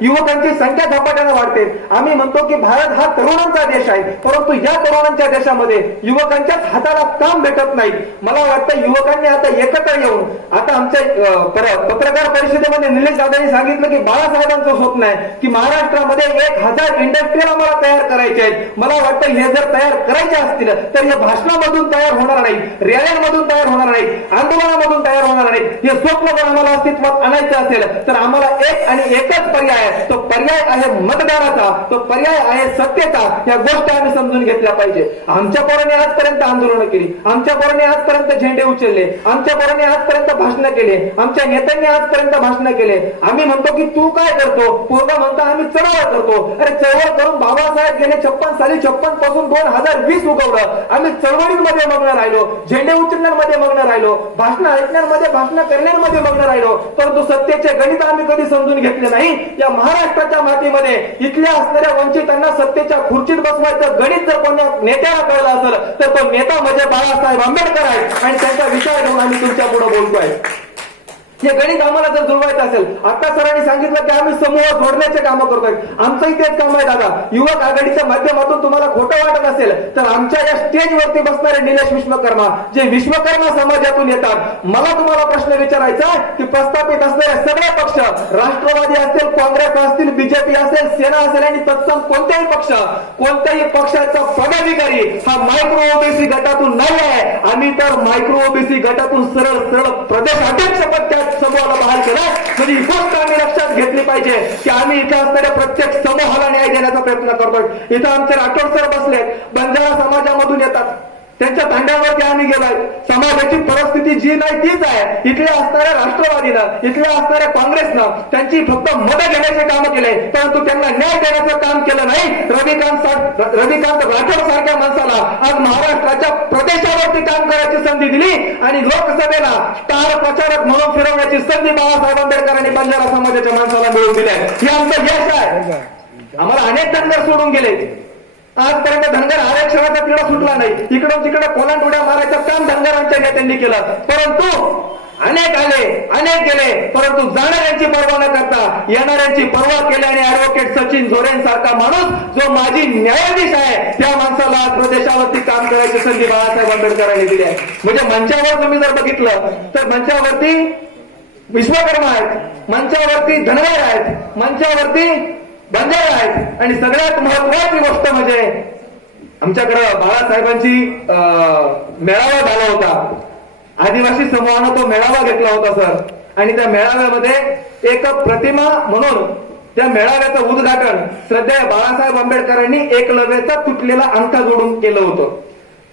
युवकांची संख्या झपाट्याने वाढते. आम्ही म्हणतो की भारत हा तरुणांचा देश आहे. परंतु या तरुणांच्या देशामध्ये युवकांच्याच हाताला काम भेटत नाही. मला वाटतं युवकांनी आता एकत्र येऊन आता आमच्या पत्रकार परिषदेमध्ये निलेश दादांनी सांगितलं की बाळासाहेबांचं स्वप्न आहे की महाराष्ट्रामध्ये एक हजार इंडस्ट्रीज आम्हाला तयार करायचे आहेत. मला वाटतं हे जर तयार करायचे असतील तर हे भाषणामधून तयार होणार नाही रॅल्यांमधून तयार होणार नाही आंदोलनामधून तयार होणार नाही. हे स्वप्न जर आम्हाला अस्तित्वात आणायचं असेल तर आम्हाला एक आणि एकच पर्याय आहे. तो पर्याय आहे मतदानाचा तो पर्याय आहे सत्तेचा या गोष्टी आम्ही समजून घेतल्या पाहिजे. आमच्या पोरांनी आजपर्यंत आंदोलनं केली. आमच्या पोराने आजपर्यंत झेंडे उचलले. आमच्या पोराने आजपर्यंत भाषणं केले. आमच्या नेत्यांनी आजपर्यंत भाषणं केले. आम्ही म्हणतो की तू काय करतो? पोरगा म्हणतो आम्ही चळवळ करतो. अरे चळवळ करून बाबासाहेब गेले छप्पन साली छप्पनपासून दोन हजार वीस उगवलं. आम्ही चळवळींमध्ये मग्न राहिलो. झेंडे उचलण्यामध्ये मग्न राहिलो. भाषण ऐकण्यामध्ये भाषण करण्यामध्ये मग्न राहिलो. परंतु सत्तेचे गणित आम्ही कधी समजून घेतले नाही. या महाराष्ट्राच्या मातीमध्ये इथल्या असणाऱ्या वंचितांना सत्तेच्या खुर्चीत बसवायचं गणित जर कोणत्या नेत्याला कळलं असेल तर तो नेता म्हणजे बाळासाहेब आंबेडकर आहे आणि त्यांचा विचार घेऊन आम्ही तुमच्यापुढे बोलतोय. हे गणित आम्हाला जर जुळवायचं असेल आता सरांनी सांगितलं की आम्ही समूह जोडण्याचे कामं करतोय. आमचंही तेच काम आहे दादा. युवक आघाडीच्या माध्यमातून तुम्हाला खोटं वाटत असेल तर आमच्या या स्टेजवरती बसणारे निलेश विश्वकर्मा जे विश्वकर्मा समाजातून येतात मला तुम्हाला प्रश्न विचारायचा की प्रस्थापित असणारे सगळे पक्ष राष्ट्रवादी असेल काँग्रेस असतील बीजेपी असेल सेना असेल आणि तत्सम कोणत्याही पक्ष कोणत्याही पक्षाचा पदाधिकारी हा मायक्रो ओबीसी गटातून नाही आहे आम्ही तर मायक्रो ओबीसी गटातून सरळ सरळ प्रदेश अध्यक्षपद त्या त्या समूहाला बहाल केला म्हणजे ही गोष्ट आम्ही लक्षात घेतली पाहिजे की आम्ही इथे असणाऱ्या प्रत्येक समूहाला न्याय देण्याचा प्रयत्न करतोय. इथं आमचे राठोड सर बसले बंजारा समाजामधून येतात. त्यांच्या तांड्यावरती आम्ही गेलोय. समाजाची परिस्थिती जी नाही तीच आहे. इथल्या असणाऱ्या राष्ट्रवादीनं इथल्या असणाऱ्या काँग्रेसनं त्यांची फक्त मत घेण्याचे काम केले. परंतु त्यांना न्याय देण्याचं काम केलं नाही. रविकांत रविकांत राठोड सारख्या माणसाला आज महाराष्ट्राच्या प्रदेशावरती काम करायची संधी दिली आणि लोकसभेला स्टार प्रचारक म्हणून फिरवण्याची संधी बाबासाहेब आंबेडकरांनी बंजारा समाजाच्या माणसाला मिळवून दिली हे आमचं यश आहे. आम्हाला अनेक दंगर सोडून गेले. आजपर्यंत धनगर आरक्षणाचा तिढा सुटला नाही. इकडून तिकडे कोलांड उड्या मारायचं काम धनगरांच्या नेत्यांनी केलं. परंतु अनेक आले अनेक गेले परंतु जाणाऱ्यांची पर्वा न करता येणाऱ्यांची पर्वा केल्याने ऍडव्होकेट सचिन झोरेन सारखा माणूस जो माजी न्यायाधीश आहे त्या माणसाला आज प्रदेशावरती काम करायची संधी बाळासाहेब आंबेडकरांनी दिली आहे. म्हणजे मंचावर तुम्ही जर बघितलं तर मंचावरती विश्वकर्मा आहेत मंचावरती धनगर आहेत मंचावरती बंजारा आहेत. आणि सगळ्यात महत्वाची गोष्ट म्हणजे आमच्याकडं बाळासाहेबांची अं, मेळावा झाला होता. आदिवासी समूहानं तो मेळावा घेतला होता सर. आणि त्या मेळाव्यामध्ये एक प्रतिमा म्हणून त्या मेळाव्याचं उद्घाटन श्रद्धेय बाळासाहेब आंबेडकरांनी एकलव्याचा तुटलेला अंगठा जोडून केलं होतं.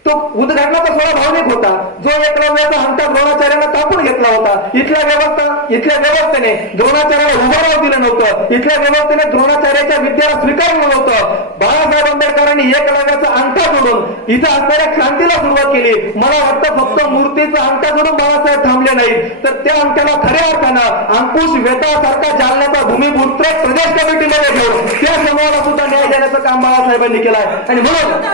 तो उद्घाटनाचा थोडा भावनिक होता. जो एकलव्याचा अंगठा द्रोणाचार्याला कापून घेतला होता. इथल्या व्यवस्था इथल्या व्यवस्थेने द्रोणाचार्याला उभं राहू दिलं नव्हतं. इथल्या व्यवस्थेने द्रोणाचार्याच्या विद्याला स्वीकारलं नव्हतं. बाळासाहेब आंबेडकरांनी एकलव्याचा अंगठा जोडून इथं असणाऱ्या क्रांतीला सुरुवात केली. मला वाटतं फक्त मूर्तीचा अंगठा जोडून बाळासाहेब थांबले नाहीत. तर त्या अंगठ्याला खऱ्या अर्थानं अंकुश वेताळासारखा जालन्याचा भूमिपुत्र प्रदेश कमिटीमध्ये घेऊन त्या समूहाला सुद्धा न्याय देण्याचं काम बाळासाहेबांनी केलं आहे आणि म्हणून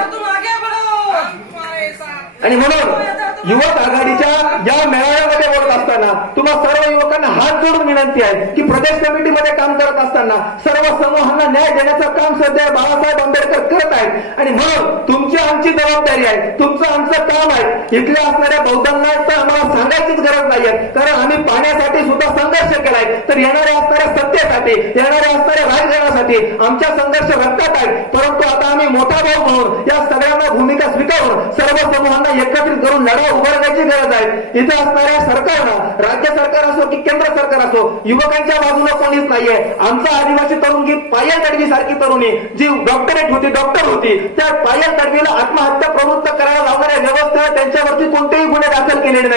आणि म्हणून युवक आघाडीच्या या मेळाव्यामध्ये बोलत असताना तुम्हा सर्व युवकांना हात जोडून विनंती आहे की प्रदेश कमिटीमध्ये काम करत असताना सर्व समूहांना न्याय देण्याचं काम सध्या बाळासाहेब आंबेडकर करत आहेत. आणि म्हणून तुमची आमची जबाबदारी आहे. तुमचं आमचं काम आहे इथल्या असणाऱ्या बौद्धांना तर आम्हाला सांगायचीच गरज नाहीये. कारण आम्ही पाण्यासाठी सुद्धा संघर्ष केलाय. तर येणाऱ्या असणाऱ्या सत्तेसाठी येणाऱ्या असणाऱ्या राजकारणासाठी आमच्या संघर्ष रक्तात आहे परंतु आता आम्ही मोठा भाऊ म्हणून या सगळ्यांना भूमिका स्वीकारून सर्व समूहांना एकत्रित करून लढा उभारण्याची गरज आहे. इथे असणाऱ्या सरकारनं राज्य सरकार असो की केंद्र सरकार असो युवकांच्या बाजूला कोणीच नाहीये. आमचा आदिवासी तरुणगी पायल तडवी सारखी तरुणी जी डॉक्टरेट होती डॉक्टर होती त्या पायल तडवीला आत्महत्या प्रवृत्त करायला लावणाऱ्या व्यवस्था त्यांच्यावरती कोणतेही गुन्हे दाखल केलेले नाही